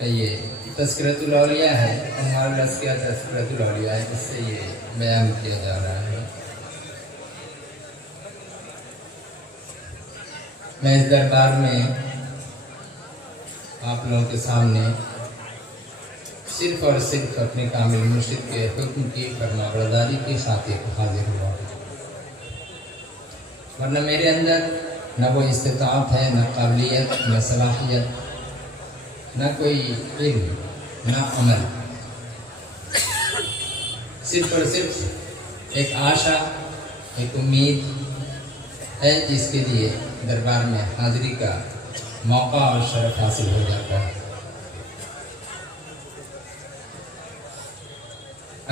یہ تذکرۃ الاولیاء ہے، ہمارا رسکیہ تذکرۃ الاولیاء ہے، اس سے یہ بیان کیا جا رہا ہے۔ میں اس دربار میں آپ لوگوں کے سامنے صرف اور صرف اپنے کامل مرشد کے حکم کی فرمانبرداری کی خاطر حاضر ہوا ہوں، ورنہ میرے اندر نہ کوئی استطاعت ہے، نہ قابلیت، نہ صلاحیت، نہ کوئی علم، نہ عمل، صرف اور صرف ایک آشا، ایک امید ہے جس کے لیے دربار میں حاضری کا موقع اور شرف حاصل ہو جاتا ہے۔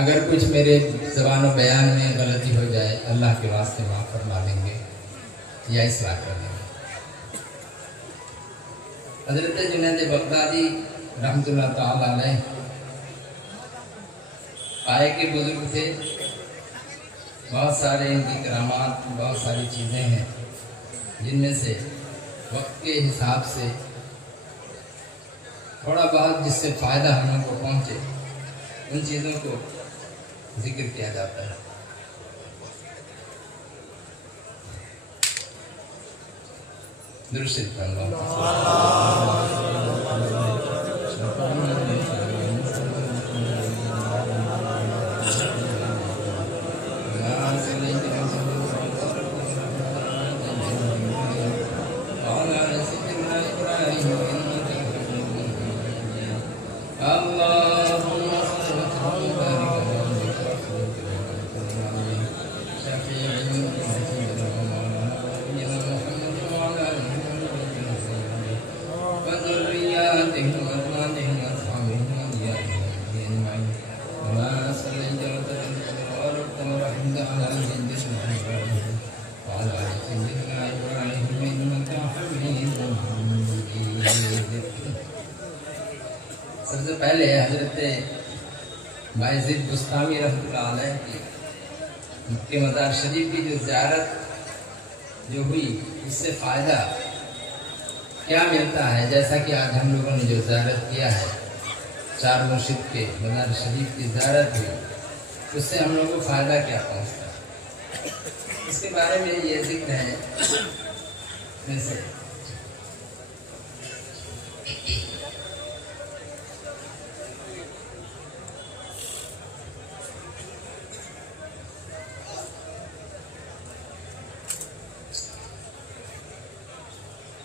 اگر کچھ میرے زبان و بیان میں غلطی ہو جائے اللہ کے واسطے معاف فرما دیں گے یا اصلاح کر دیں گے۔ حضرت جنید بغدادی رحمۃ اللہ تعالی علیہ پائے کے بزرگ تھے، بہت سارے ان کی کرامات، بہت ساری چیزیں ہیں جن میں سے وقت کے حساب سے تھوڑا بہت جس سے فائدہ ہم لوگ کو پہنچے ان چیزوں کو ذکر کیا جاتا ہے۔ درود شریف سب سے پہلے حضرت بایزید بسطامی رحمۃ اللہ علیہ کے مزار شریف کی جو زیارت جو ہوئی اس سے فائدہ کیا ملتا ہے، جیسا کہ آج ہم لوگوں نے جو زیارت کیا ہے، چار مرشد کے مزار شریف کی زیارت ہوئی، اس سے ہم لوگوں کو فائدہ کیا پہنچتا ہے، اس کے بارے میں یہ ذکر ہے۔ جیسے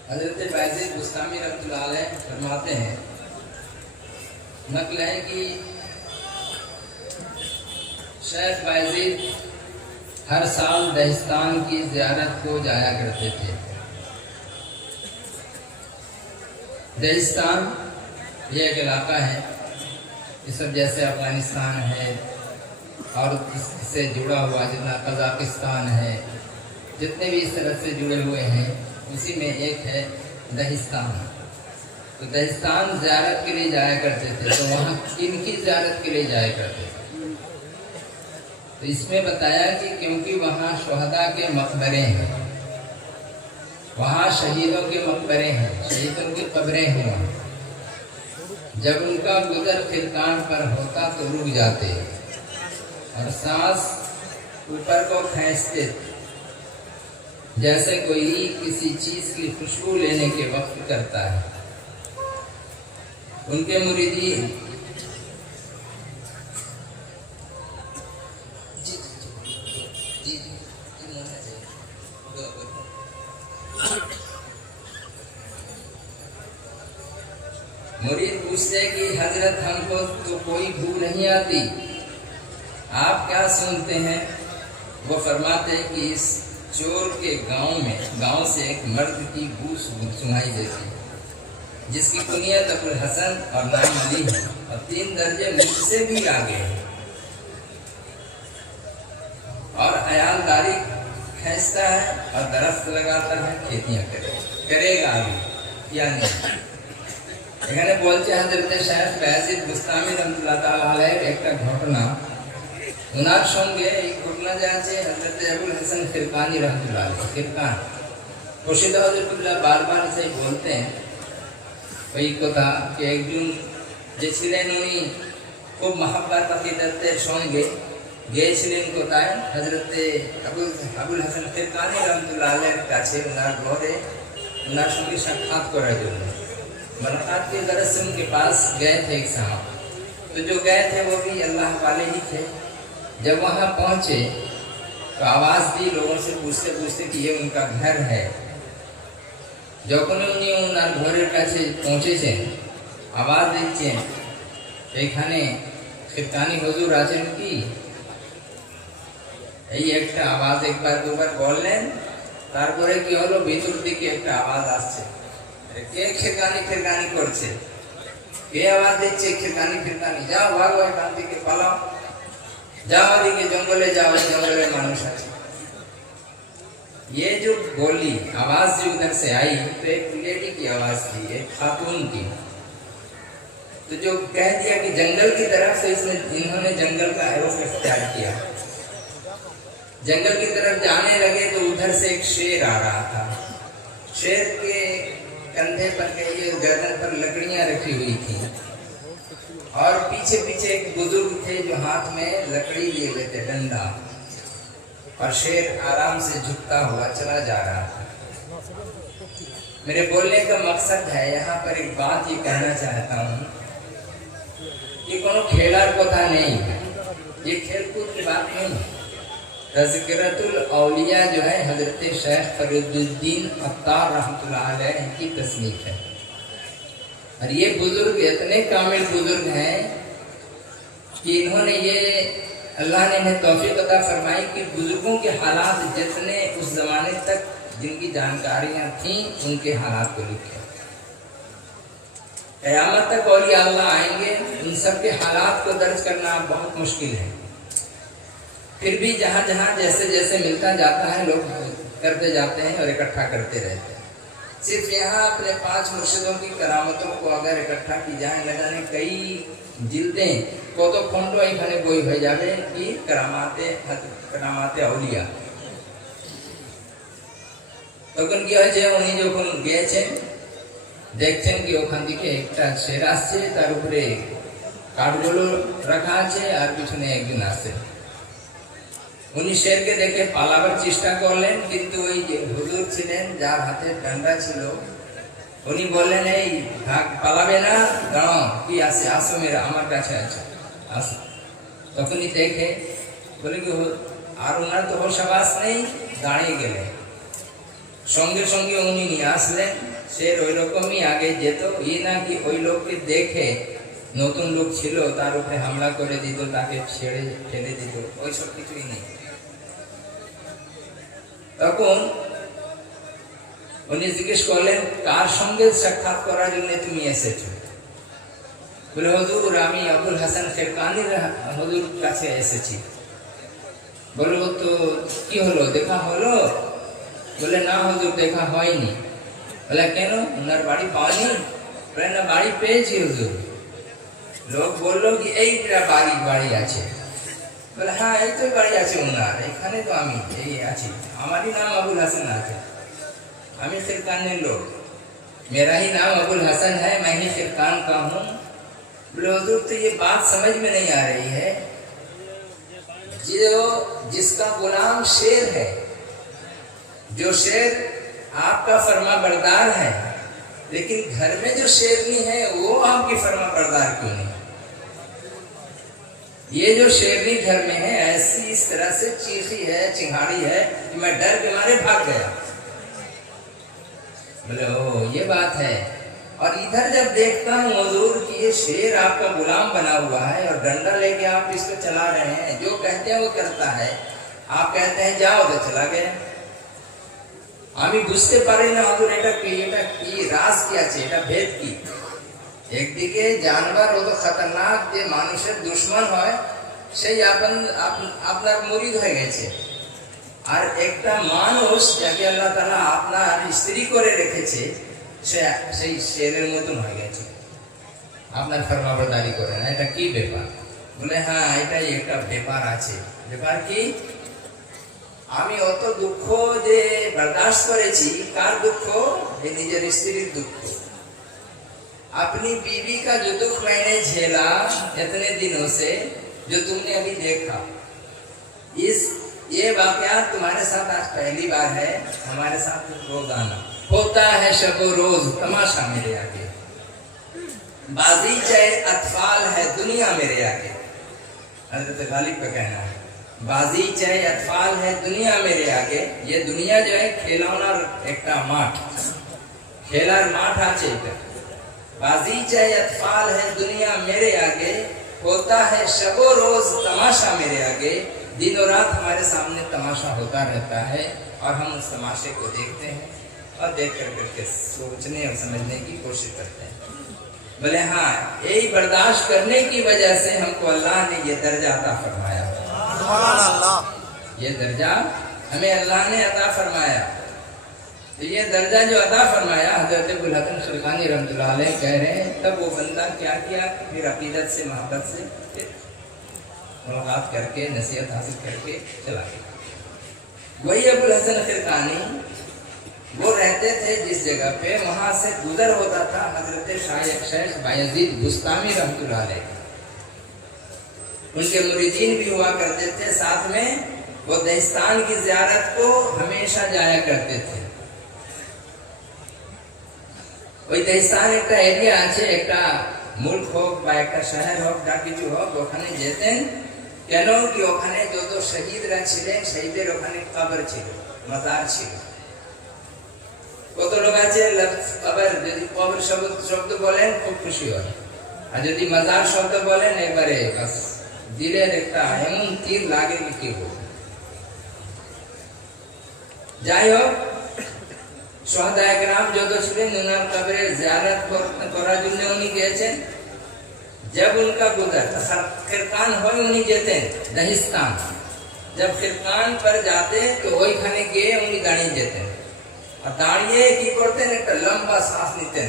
حضرت بایزید بسطامی رحمۃ اللہ علیہ فرماتے ہیں، نقل ہے کہ شیخ بایزید ہر سال دہستان کی زیارت کو جایا کرتے تھے۔ دہستان یہ ایک علاقہ ہے، اس سب جیسے افغانستان ہے اور اس سے جڑا ہوا جتنا قزاقستان ہے، جتنے بھی اس طرح سے جڑے ہوئے ہیں، اسی میں ایک ہے دہستان۔ تو دہستان زیارت کے لیے جایا کرتے تھے، تو وہاں کن کی زیارت کے لیے جایا کرتے تھے؟ تو اس میں بتایا کہ کیونکہ وہاں شہداء کے مقبرے ہیں، وہاں شہیدوں کے مقبرے ہیں، شہیدوں کی قبریں ہیں وہاں، جب ان کا گزر خرقان پر ہوتا تو رک جاتے اور سانس اوپر کو کھینچتے جیسے کوئی کسی چیز کی خوشبو لینے کے وقت کرتا ہے۔ ان کے مریدین مرید پوچھتے کہ حضرت ہم کو تو کوئی بو نہیں آتی، آپ کیا سنتے ہیں؟ وہ فرماتے کہ اس چور کے گاؤں سے ایک مرد کی بو سنائی دیتی جس کی کنیت ابوالحسن اور نام علی ہے اور 3 درجے مجھ سے بھی آگے ہے، اور عیالداری کھینچتا ہے اور درخت لگاتا ہے، کھیتیاں کرے گا ابھی یا نہیں۔ এখানে বলছে হযরত শাইখ বায়জিদ বুস্তামি রাহমাতুল্লাহ তাআলা আলাইহির একটা ঘটনা, ওনার সঙ্গে এই ঘটনা যে আছে হযরত আবুল হাসান ফিরকানি রাহমাতুল্লাহ আলাইহি, ফিরকান মুর্শিদ হযরতুল্লাহ बार-बार से बोलते हैं ওই কথা যে একজন যে ছিলেন উনি খুব মহাব্বত আকিদতের সঙ্গে গিয়েছিলেন কোথায় হযরতে আবুল হাসান কিরকানি রহমতুল্লাহ আলাইহির কাছে ওনার ঘরে ওনার সঙ্গে সাক্ষাৎ করার জন্য मुलाकात के गरज से उनके पास गए थे एक साहब। तो जो गए थे वो भी अल्लाह वाले ही थे। जब वहाँ पहुँचे तो आवाज़ दी लोगों से पूछते पूछते कि ये उनका घर है। যখন উনি ওনার ঘরের কাছে পৌঁছেছেন আওয়াজ দিচ্ছেন এখানে কিরকানি হুজুর আছেন কি, এই একটা আওয়াজ একবার দুবার বললেন, তারপরে কি হলো ভিতর দিকে একটা আওয়াজ আসছে, কে কিরকানি কিরকানি করছে, কে আওয়াজ দিচ্ছে কিরকানি কিরকানি, যাও ভাগো এখান থেকে পালাও, যাও ওদিকে জঙ্গলে যাও, জঙ্গলে মানুষ আছে। ये जो बोली आवाज जो उधर से आई तो एक लेडी की आवाज थी, एक खातून की। तो जो कह दिया कि जंगल की तरफ से इन्होंने जंगल का रुख इख्तियार किया। जंगल की तरफ जाने लगे तो उधर से एक शेर आ रहा था। शेर के कंधे पर कहिए गर्दन पर लकड़ियां रखी हुई थी और पीछे पीछे एक बुजुर्ग थे जो हाथ में लकड़ी लिए हुए थे, डंडा, और शेर आराम से झुकता हुआ चला जा रहा था। मेरे बोलने का मकसद है, यहाँ पर एक बात ये कहना चाहता हूँ कि कोनो खेलार कथा नहीं है, ये खेलकूद की बात नहीं है। तज़किरतुल औलिया जो है हजरत शेख फरीदुद्दीन अत्तार रहमतुल्लाह अलैह की तसनीफ है। और ये बुजुर्ग इतने कामिल बुजुर्ग हैं कि इन्होंने ये अल्लाह ने इन्हें तौफीक अता फरमाई कि बुजुर्गों के हालात जितने उस जमाने तक जिनकी जानकारियां थीं उनके हालात को लिखे। क़यामत तक औलिया अल्लाह आएंगे, उन सब के हालात को दर्ज करना बहुत मुश्किल है। फिर भी जहाँ जहाँ जैसे जैसे मिलता जाता है लोग करते जाते हैं और इकट्ठा करते रहते हैं। सिर्फ यहाँ अपने 5 मुर्शिदों की करामतों को अगर इकट्ठा की जाए, न जाने कई जिल्दें কত খণ্ড এখানে বই হয়ে যাবে কি কারামাতে আউলিয়া। তখন কি হয়েছে, উনি যখন গিয়েছেন দেখছেন কি ওখান থেকে একটা শের আসছে, তার উপরে কাঠগুলো রাখা আছে আর পিছনে একজন আসছে। উনি শেরকে দেখে পালাবার চেষ্টা করলেন, কিন্তু ওই যে হুজুর ছিলেন যার হাতে ডান্ডা ছিল উনি বললেন এই ভাগ পালাবে না, দাঁড়াও, কি আছে, আসো মেরা আমার কাছে আছে, আসো। তখনই দেখে বলে কি আর ওনার তো হোশাবাস নেই, দাঁড়িয়ে গেলেন। সঙ্গে সঙ্গে উনি নিয়ে আসলেন। সে ওই রকমই আগে যেত, ই না কি ওই লোককে দেখে নতুন লোক ছিল তার উপরে হামলা করে দিত, তাকে ছেড়ে ফেলে দিত, ওইসব কিছুই নেই। তখন উনি জিজ্ঞেস করলেন কার সঙ্গে সাক্ষাৎ করার জন্য তুমি এসেছো? বলে হুজুর আমি আবুল হাসান কিরকানির হুজুর কাছে এসেছি। বলল তো কি হলো, দেখা হলো? বলে না হুজুর দেখা হয়নি। বলে কেন, ওনার বাড়ি পাওনি? বলে না বাড়ি পেয়েছি হুজুর। লোক বললো কি এই বাড়ি আছে? বলে হ্যাঁ এই তো বাড়ি আছে ওনার, এখানে তো আমি এই আছি, আমারই নাম আবুল হাসান আছে, আমি किरकानी लोग, मेरा ही नाम अबुल हसन है, मैं ही किरकान का हूँ। बोले हुजूर तो ये बात समझ में नहीं आ रही है, जो जिसका गुलाम शेर है, जो शेर आपका फर्मा बरदार है, लेकिन घर में जो शेरनी है वो आपकी फर्मा बरदार क्यों नहीं? ये जो शेरनी घर में है ऐसी इस तरह से चीखी है, चिंगाड़ी है कि मैं डर के मारे भाग गया। बोले ओ ये बात है। और इधर जब देखता हूँ हुजूर कि ये शेर आपका गुलाम बना हुआ है और डंडा लेके आप इसको चला रहे हैं, जो कहते हैं वो करता है, आप कहते हैं जाओ तो चला गया। আমি বুঝতে পারি না হুজুর এটা কি রাজ কি আছে, এটা ভেদ কি। একদিকে জানোয়ার ও তো খতরনাক, যে মানুষের দুশ্মন হয় সেই আপনার মুরিদ হয়ে গেছে, আর একটা মানুষ যাকে আল্লাহ তাআলা আপনার স্ত্রী করে রেখেছে সে সেই শেরের মতন হয়ে গেছে, আপনার ফরমাবরদারি করে না। এটা কি ব্যাপার? বলে হ্যাঁ এটাই একটা ব্যাপার আছে। ব্যাপার কি? আমি অত দুঃখ যে বরদাস্ত করেছি, কার দুঃখ? নিজের স্ত্রীর দুঃখ। अपनी बीवी का जो दुख मैंने झेला इतने दिनों से, जो तुमने अभी देखा, ये वाकया तुम्हारे साथ आज पहली बार है, हमारे साथ रोजाना होता है शबो रोज तमाशा मेरे आगे। बाजीचे अतफाल है दुनिया मेरे आगे, हजरत गालिब का कहना है, बाजीचे अतफाल है दुनिया मेरे आगे। ये दुनिया जो है खेलौना एक माठ, खेलार माठ आचे, बाजीचे अतफाल है दुनिया मेरे आगे, होता है शबो रोज तमाशा मेरे आगे। दिनों रात हमारे सामने तमाशा होता रहता है और हम उस तमाशे को देखते हैं और देख कर करके सोचने और समझने की कोशिश करते हैं। बोले हाँ, यही बर्दाश्त करने की वजह से हमको अल्लाह ने ये दर्जा अता फरमाया। सुभान अल्लाह, ये दर्जा हमें अल्लाह ने अता फरमाया। तो ये दर्जा जो अता फरमाया, हजरत अबुल हसन शरकानी रहमतुल्लाह अलैह कह रहे हैं, तब वो बंदा क्या किया, फिर अकीदत से मोहब्बत से मुलाकात करके नसीहत हासिल करके चला गया। वही अबुल हसन शरकानी वो रहते थे जिस जगह पे, वहां से गुजर होता था हजरत शेख बायजीद बुस्तामी रहमतुल्लाह अलैह, उनके मुरीदीन भी हुआ करते थे साथ में। वो दहिस्तान की ज़ियारत को हमेशा जाया करते थे। ওই দেশান একটা এরিয়া আছে, একটা মুলক হোক বা একটা শহর হোক যা কিছু হোক, ওখানে যেতেন কেন কি ওখানে যত শহীদরা ছিলেন শহীদের ওখানে কবর ছিল, মাজার ছিল। কত লোক আছে কবর, যদি কবর শব্দ বলেন খুব খুশি হয়, আর যদি মাজার শব্দ বলেন একবারে বাস দিলের একটা এমন তীর লাগে কি বলবো। যাই হোক, শহদায়ে কেরাম যত ছিলেন উনার কবরে জিয়ারত করার জন্য উনি গিয়েছেন। जब उनका गुजर खिरकान हो उन्हीं जेते दहिस्तान, जब खिरकान पर जाते तो वही खाने गए उन्हीं दाड़ी जेते और दाड़िए की करते एक लंबा सांस नितें,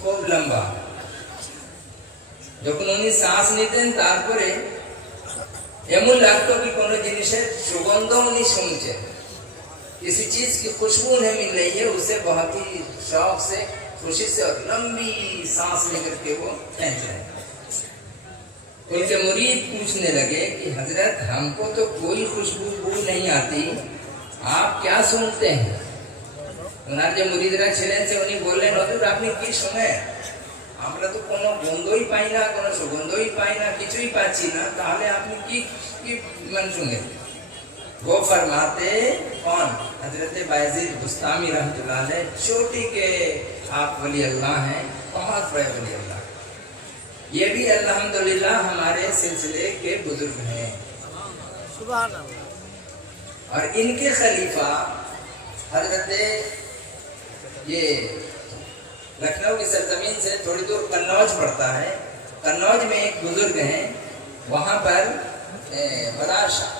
खूब लंबा। যখন উনি শ্বাস নিতেন তারপরে এমন লাগতো कि কোনো জিনিসের সুগন্ধ উনি শুনছেন, किसी चीज की खुशबू उन्हें मिल रही है, उससे बहुत ही शौक से खुशी से और लंबी सांस लेकर के वो खेच रहे हैं। उनके मुरीद पूछने लगे कि हजरत हमको तो कोई खुशबू नहीं आती, आप क्या सुनते हैं? उनार जो मुरीदरा छिलेन से उन्हीं बोलें हुजूर আপনি কি শুনে, আমরা তো কোনো গন্ধই পাই না, কোনো সুগন্ধই পাই না, কিছুই পাচ্ছি না, তাহলে আপনি কি কি মান শুনে? वो फरमाते कौन? हजरत बायजीद बुस्तामी रहमतुल्लाह अलैह, चोटी के आप वली अल्लाह हैं, बहुत बड़े वली अल्लाह। ये भी अल्हम्दुलिल्लाह हमारे सिलसिले के बुजुर्ग हैं। सुभान अल्लाह। और इनके खलीफा हजरत ये लखनऊ की सरजमीन से थोड़ी दूर कन्नौज पड़ता है, कन्नौज में एक बुजुर्ग हैं, वहां पर मदार शाह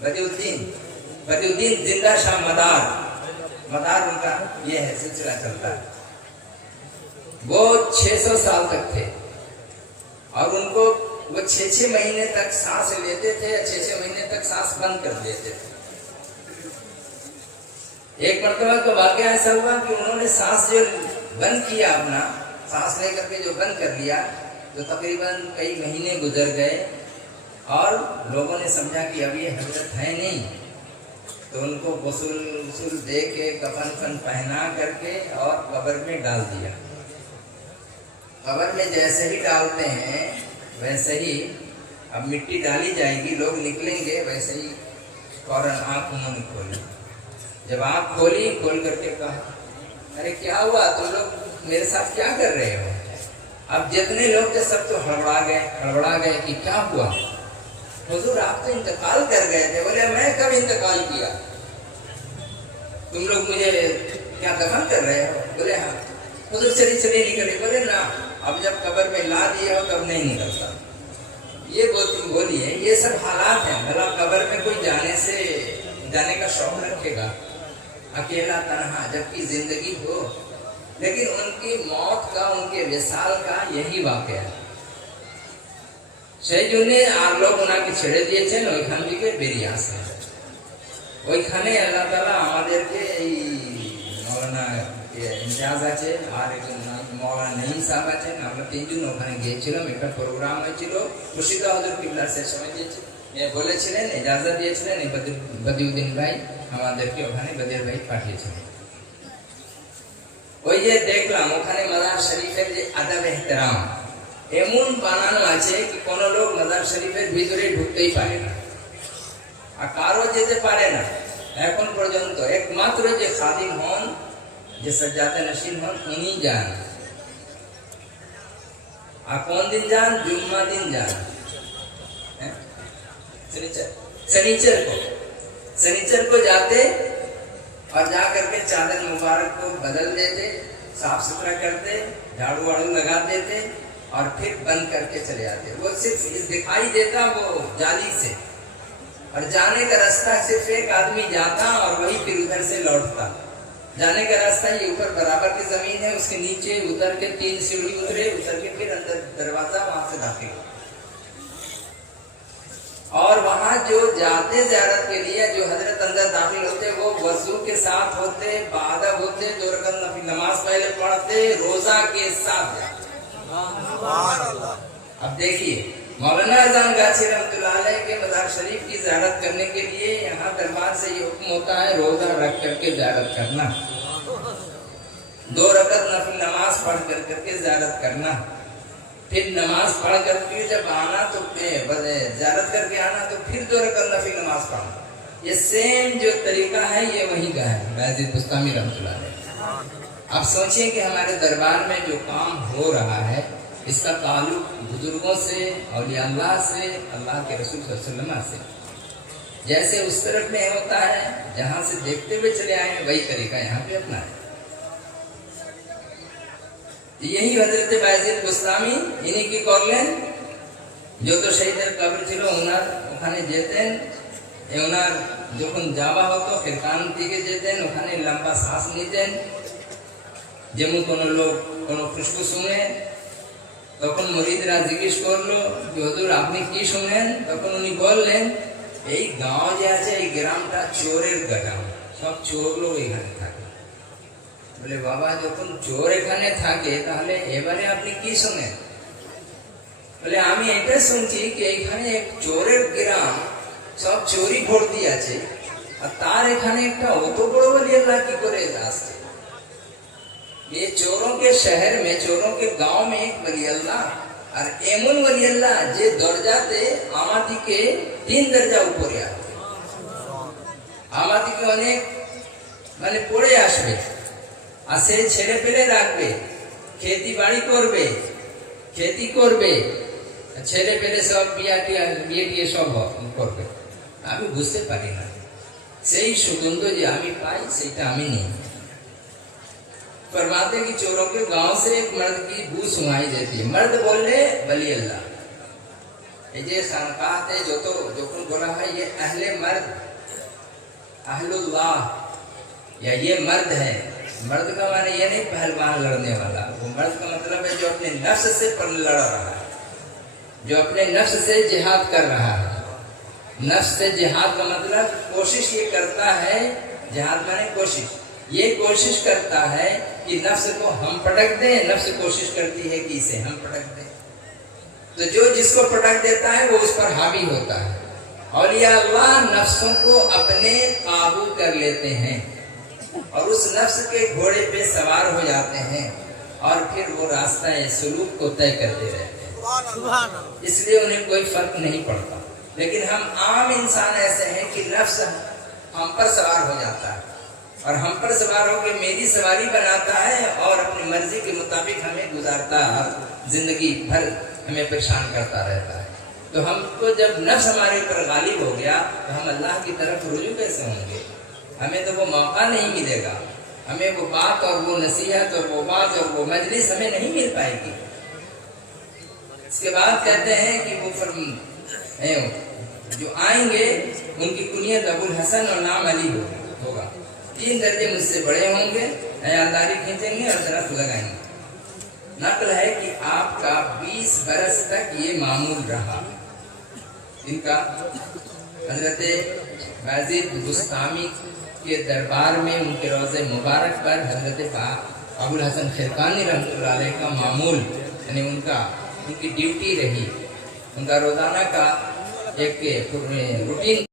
बदिउद्दीन जिंदा शाह मदार उनका ये है, सिलसिला चलता है। वो 600 साल तक थे और उनको वो 6-6 महीने तक सांस लेते थे, 6-6 महीने तक सांस बंद कर देते थे। एक मरतबा तो वाकया ऐसा हुआ कि उन्होंने सांस जो बंद किया, अपना सांस लेकर के जो बंद कर लिया, तो तकरीबन कई महीने गुजर गए और लोगों ने समझा कि अब ये हजरत है नहीं, तो उनको गुस्ल दे के कफन पहना करके और कब्र में डाल दिया। कब्र में जैसे ही डालते हैं वैसे ही अब मिट्टी डाली जाएगी, लोग निकलेंगे, वैसे ही फौरन आंख उन्होंने खोली। जब आंख खोल करके कहा, अरे क्या हुआ, तुम लोग मेरे साथ क्या कर रहे हो? अब जितने लोग थे सब तो हड़बड़ा गए कि क्या हुआ? हुजूर आप तो इंतकाल कर गए थे। बोले मैं कब इंतकाल किया? तुम लोग मुझे क्या दफन कर रहे हो? बोले हाँ। हुजूर चलिए निकले। बोले ना, अब जब कब्र में ला दिया हो तब नहीं निकलता। ये बोलिए, ये सब हालात हैं। भला कब्र में कोई जाने का शौक रखेगा अकेला तन्हा, जबकि जिंदगी हो? लेकिन उनकी मौत का, उनके विशाल का यही वाकया है। সেই জন্যে আর লোক ওনাকে ছেড়ে দিয়েছেন, ওইখান থেকে বেরিয়ে আসেন। ওইখানে আল্লাহ তাআলা আমাদেরকে এই মৌলানা ইমতিয়াজ আছে আর একজন মৌলানা নঈম সাহেব আছেন। আমরা তিনজন ওখানে গিয়েছিলাম, একটা প্রোগ্রাম হয়েছিল। মুর্শিদা হযরত কিবলা সে সময় বলেছিলেন, ইজাজত দিয়েছিলেন, এই বদিউদ্দিন ভাই আমাদেরকে ওখানে বদির ভাই পাঠিয়েছিলেন। ওই যে দেখলাম ওখানে মাজার শরীফের যে আদব এহতেরাম এমন বানানো আছে কি কোন লোক মাজার শরীফের ভিতরে ঢুকতেই পারে না, আর কারো যেতে পারে না। এখন পর্যন্ত একমাত্র যে খাদিম হন, যে সজ্জাতে নশীন হন, উনি যান। আর কোন দিন যান? जुम्मा दिन जान, शनिचर को जाते और जा करके चादर मुबारक को बदल देते, साफ सुथरा करते, झाड़ू वाड़ू लगा देते और फिर बंद करके चले जाते। वो सिर्फ दिखाई देता वो जाली से, और जाने का रास्ता सिर्फ एक आदमी जाता और वही फिर उधर से लौटता। जाने का रास्ता ये ऊपर बराबर की जमीन है, उसके नीचे उतर के 3 सीढ़ी उतरे, उतर के फिर अंदर दरवाजा, वहां से दाखिल। और वहां जो जाते ज़ियारत के लिए, जो हजरत अंदर दाखिल होते, वो वजू के साथ होते, बादब होते, 2 रकात नफिल नमाज पहले पढ़ते, रोजा के साथ जाते। अब देखिए मौलाना अज़ान गाछी रहमतुल्लाह अलैह के मज़ार शरीफ की ज़ियारत करने के लिए यहाँ दरबार से ये हुक्म होता है, रोजा रख करके ज़ियारत करना, 2 रकात नफिल नमाज पढ़ करके ज़ियारत करना, फिर नमाज पढ़ करके जब आना तो ज़ियारत करके आना, तो फिर 2 रकात नफिल नमाज पढ़ना। ये सेम जो तरीका है ये वही का है बायजीद बुस्तामी रहमतुल्लाह अलैह। अब सोचिए कि हमारे दरबार में जो काम हो रहा है इसका ताल्लुक बुजुर्गों से, औलिया अल्लाह से, अल्लाह के रसूल सल्लल्लाहु अलैहि वसल्लम से। जैसे उस तरफ में होता है जहां से देखते हुए चले आए हैं, वही तरीका यहाँ पे अपना है। यही हजरत बायजीद बुस्तामी इन्हीं की করলেন। যত শহীদের কবর ছিল ওখানে যেতেন, ওনার যখন যাওয়া হতো ফিরকান থেকে যেতেন, ওখানে লম্বা শ্বাস নিতেন। যেমন কোন লোক কোন খুশবু শুনে তখন মুরিদরা জিজ্ঞেস করলো যে হুজুর আপনি কি শুনেন? তখন উনি বললেন এই গাঁও যে আছে এই গ্রামটা চোরের গ্রাম, সব চোর লোক এখানে থাকে। বলে বাবা যখন চোর এখানে থাকে তাহলে এবারে আপনি কি শুনেন? বলে আমি এটা শুনছি কি এখানে এক চোরের গ্রাম, সব চোরি ভর্তি আছে, আর তার এখানে একটা অত বড় ওলি আল্লাহ কি করে আসছে? ये चोरों के शहर में, चोरों के गांव में एक वली अल्लाह और एमन वली अल्लाह जे दर्जाते आमाती के 3 दर्जा উপরে আছে। আমাদিকে অনেক মানে পড়ে আসবে, আর সে ছেড়ে ফেলে রাখবে, खेती বাড়ি করবে, खेती করবে, ছেড়ে ফেলে সব বিয়ে সব করবে। আমি বুঝতে পারি না, সেই সুগন্ধ যে আমি পাই সেটা আমি নেই। फरमाते कि चोरों के गांव से एक मर्द की बू सुनाई देती है। मर्द बोले वली अल्लाह, ये खानकाह है जो तो जोखन बोला है ये अहले मर्द, अहलुल्लाह, या ये मर्द है। मर्द का माने ये नहीं पहलवान लड़ने वाला, वो मर्द का मतलब है जो अपने नफ्स से लड़ रहा है, जो अपने नफ्स से जिहाद कर रहा है। नफ्स से जिहाद का मतलब कोशिश ये करता है, जिहाद माने कोशिश, ये कोशिश करता है कि नफ्स को हम पटक दें, नफ्स कोशिश करती है कि इसे हम पटक दें। तो जो जिसको पटक देता है वो उस पर हावी होता है। औलिया अल्लाह नफ्सों को अपने काबू कर लेते हैं और उस नफ्स के घोड़े पे सवार हो जाते हैं और फिर वो रास्ता सुलूक को तय करते रहते हैं। इसलिए उन्हें कोई फर्क नहीं पड़ता। लेकिन हम आम इंसान ऐसे हैं कि नफ्स हम पर सवार हो जाता है और हम पर सवार होकर मेरी सवारी बनाता है और अपनी मर्जी के मुताबिक हमें गुजारता है, जिंदगी भर हमें परेशान करता रहता है। तो हमको जब नफ्स हमारे ऊपर गालिब हो गया तो हम अल्लाह की तरफ रुजू कैसे होंगे? हमें तो वो मौका नहीं मिलेगा, हमें वो बात और वो नसीहत और वो बात और वो मजलिस हमें नहीं मिल पाएगी। इसके बाद कहते हैं कि वो जो आएंगे उनकी कुनियत अबुल हसन और नाम अली होगा। 3 दर्जे मुझसे बड़े होंगे, हयादारी खींचेंगे और तरफ लगाएंगे। नकल है कि आपका 20 बरस तक ये मामूल रहा। इनका हजरत बायजीद बुस्तामी के दरबार में उनके रोज़े मुबारक पर हजरत अबुल हसन खिरकानी रहमतुल्लाह अलैह का मामूल यानी उनकी ड्यूटी रही, उनका रोज़ाना का एक रूटीन